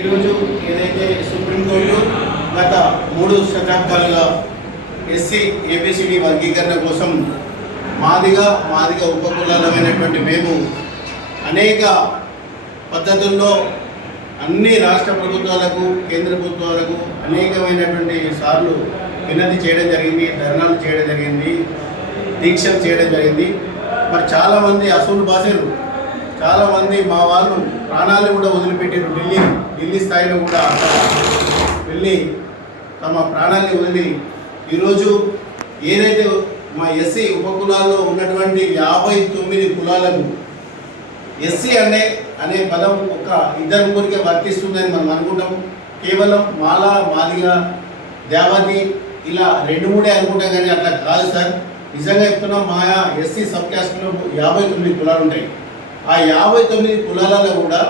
ఈరోజు ఏదైతే సుప్రీంకోర్టు గత 3 శతాబ్దాలుగా ఎస్సీ ఏబిసిడి వర్గీకరణ కోసం మాదిగ ఉపకులాలమైనటువంటి మేము అనేక పద్ధతుల్లో అన్ని రాష్ట్ర ప్రభుత్వాలకు కేంద్ర ప్రభుత్వాలకు అనేకమైనటువంటి సార్లు వినతి చేయడం జరిగింది, ధర్నాలు చేయడం జరిగింది, దీక్షలు చేయడం జరిగింది. మరి చాలామంది అసలు బాసరు, చాలామంది మా వాళ్ళు ప్రాణాలు కూడా వదిలిపెట్టారు. ఢిల్లీ స్థాయిలో కూడా వెళ్ళి తమ ప్రాణాన్ని వదిలి ఈరోజు ఏదైతే మా ఎస్సీ ఉపకులాల్లో ఉన్నటువంటి 59 కులాలకు ఎస్సీ అనే పదం ఒక ఇద్దరు ముగ్గురికే వర్తిస్తుందని మనం అనుకుంటాం. కేవలం మాల, మాదిగ, దేవతి ఇలా 2-3 అనుకుంటాం, కానీ అట్లా కాదు సార్. నిజంగా చెప్తున్నాం, మా ఎస్సీ సబ్ క్యాస్ట్లో 59 కులాలు ఉంటాయి. ఆ 59 కులాలలో కూడా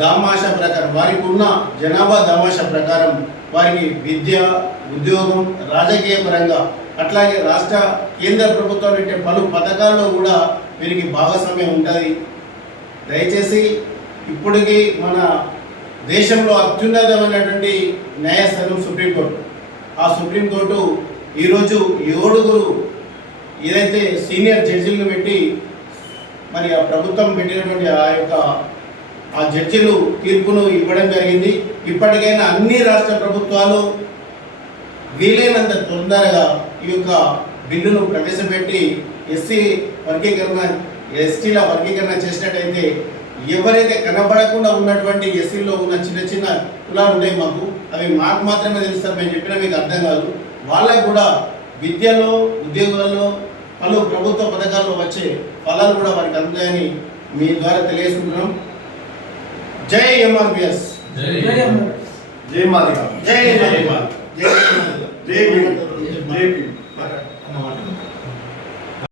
దామాషా ప్రకారం, వారికి ఉన్న జనాభా దామాషా ప్రకారం వారికి విద్య, ఉద్యోగం, రాజకీయ పరంగా అట్లాగే రాష్ట్ర కేంద్ర ప్రభుత్వం పెట్టే పలు పథకాల్లో కూడా వీరికి భాగస్వామ్యం ఉంటుంది. దయచేసి ఇప్పటికీ మన దేశంలో అత్యున్నతమైనటువంటి న్యాయస్థానం సుప్రీంకోర్టు. ఆ సుప్రీంకోర్టు ఈరోజు 7 ఏదైతే సీనియర్ జడ్జిలను పెట్టి మరి ఆ ప్రభుత్వం పెట్టినటువంటి ఆ జడ్జిలు తీర్పును ఇవ్వడం జరిగింది. ఇప్పటికైనా అన్ని రాష్ట్ర ప్రభుత్వాలు వీలైనంత తొందరగా ఈ యొక్క బిల్లును ప్రవేశపెట్టి ఎస్టీల వర్గీకరణ చేసినట్టయితే ఎవరైతే కనబడకుండా ఉన్నటువంటి ఎస్సీలో ఉన్న చిన్న చిన్న కులాలు ఉన్నాయి మాకు, అవి మాకు మాత్రమే తెలుస్తారు, మేము చెప్పినా మీకు అర్థం కాదు, వాళ్ళకు కూడా విద్యలో, ఉద్యోగాల్లో, పలు ప్రభుత్వ పథకాల్లో వచ్చే ఫలాలు కూడా వారికి అందుతాయని మీ ద్వారా తెలియజేసుకుంటున్నాం. జై ఎంఆర్పిఎస్, జై మాదిగ, జై జై